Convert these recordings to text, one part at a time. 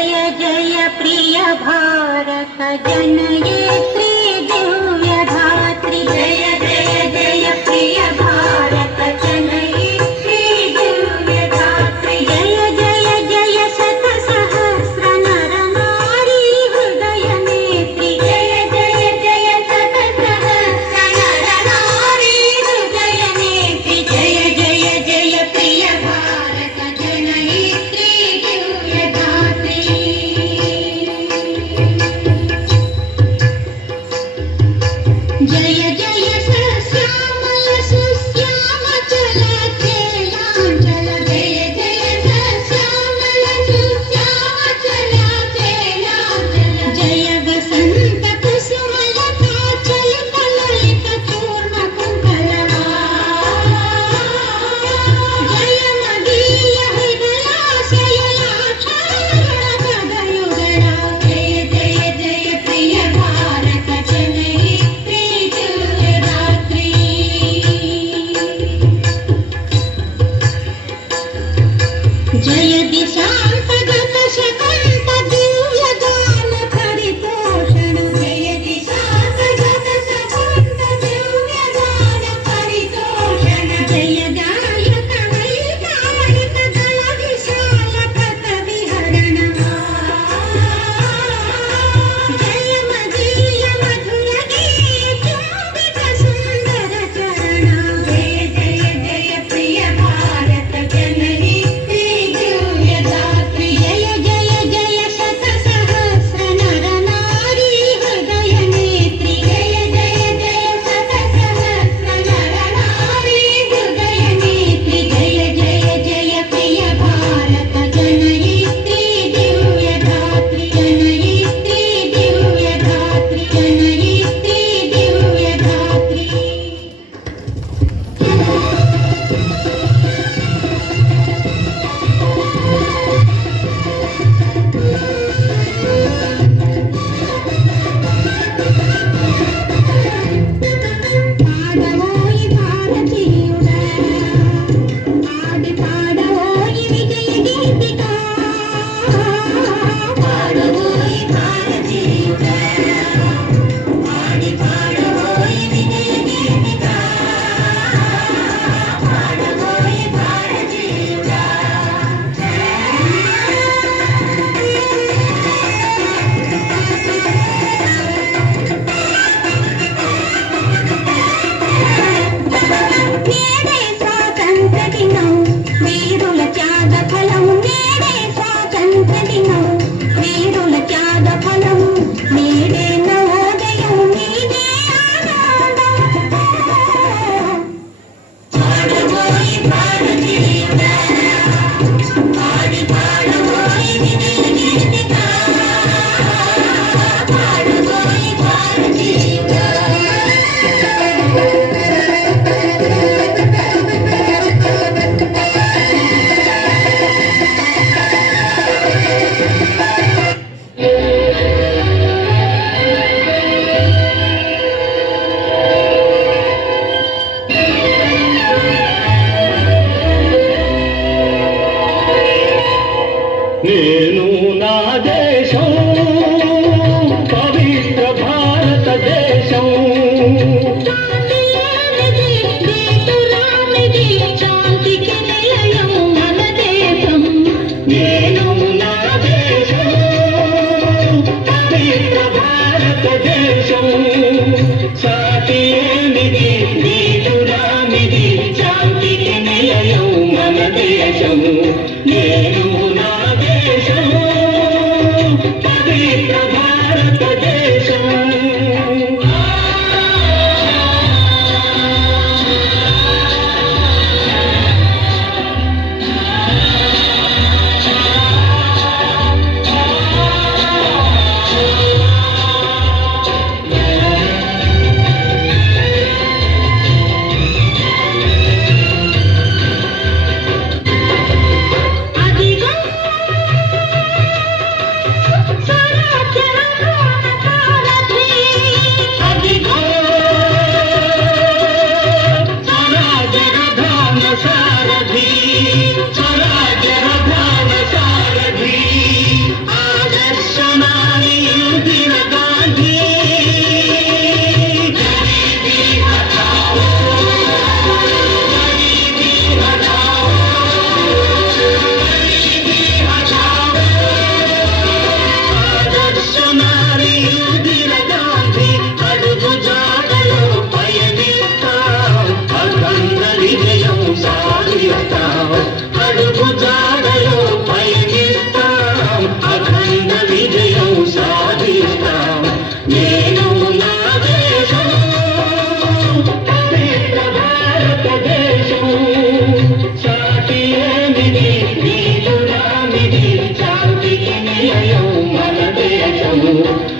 जय जय प्रिय भारत जनयित्री दिव्य धात्री जय जय जय प्रिय भारत जनयित्री दिव्य धात्री जय जय जय शत सहस्र नर नारी हृदय नेत्री जय जय जय शत सहस्र नर नारी हृदय नेत्री जय जय जय प्रिय भारत जनयित्री दिव्य धात्री जय जय सश्यामल सुश्यामचल चेलांचल जय जय सश्यामल सुश्यामचल चेलांचल जय वसंत कुसुमलता चलित ललित पूर्ण कुंतलवा जय मदीय हृदयाशयलाक्षारणपदयुगला जय जय जय प्रिय भारत जनयित्री दिव्य धात्री जय दिशांतगत शकंत दिव्य गान परितोषण जय दिशांतगत शकंत दिव्य गान परितोषण जय गायक वैगायक दल विशाल पथ विहरण जय मदीय मधुर गीत चुंबित सुंदर चरण जय जय जय प्रिय भारत जनयित्री दिव्य धात्री जय जय जय शत सहस्र नर नारी हृदय नेत्री जय जय जय शत सहस्र नर नारी हृदय नेत्री जय जय जय प्रिय भारत जनयित्री दिव्य धात्री जनयित्री दिव्य धात्री जनयित्री दिव्य धात्री పాడవోయి భారతీయుడా ఆడి పాడవోయి విజయ గీతిక పాడవోయి భారతీయుడా ఆడి పాడవోయి విజయ గీతిక పాడవోయి భారతీయుడా నేడే స్వాతంత్ర దినం వీరుల త్యాగ ఫలం నేడే స్వాతంత్ర దినం వీరుల త్యాగ ఫలం నేడే నవోదయం నీదే ఆనందం పాడవోయి భారతీయుడా ఆడి పాడవోయి విజయ గీతిక పాడవోయి భారతీయుడా నేను నా దేశం పవిత్ర భారతదేశం శాంతిలేనిది దేశరామిది శాంతికి నిలయం మన దేశం నేను నా దేశం పవిత్ర భారతదేశం సాటి లేనిది నీతురానిది శాంతికి నిలయం మన దేశం నేను నా దేశం పవిత్ర భారతదేశం అదిగో స్వరాజ్య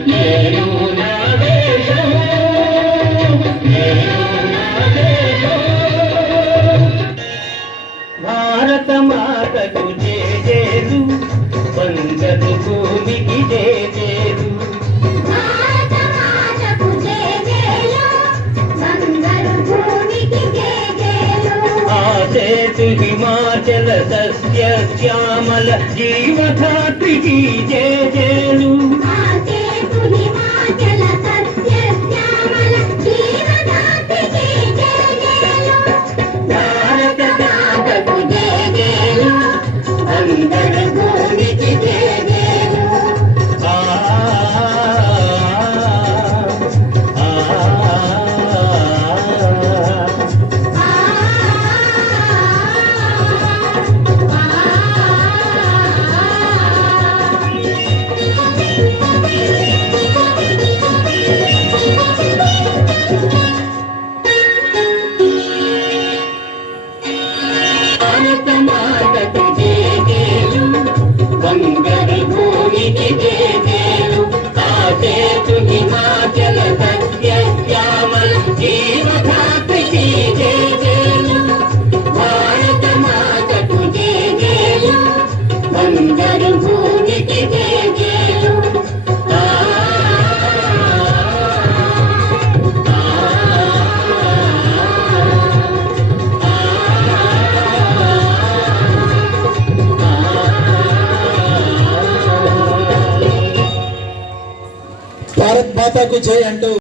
నేను నా దేశం, నేను నా దేశం. భారత మాతకు జేజేలు, బంగారు భూమికి జేజేలు. భారత మాతకు జేజేలు, బంగారు భూమికి జేజేలు. ఆసేతు హిమాచల సస్య శ్యామల జీవధాత్రికి జేజేలు. ఆసేతు హిమాచల సస్య శ్యామల జీవధాత్రికి జేజేలు. భారత మాతకు జేజేలు, బంగారు భూమికి జేజేలు. ఆ ఆ భారత మాతకు జేజేలు, బంగారు భూమికి జేజేలు. ఆసేతు హిమాచల సస్య శ్యామల జీవధాత్రికి జేజేలు. భారత మాతకు జేజేలు, బంగారు భూమికి జేజేలు. ఆ భారత్ మాతాకు జై అంటూ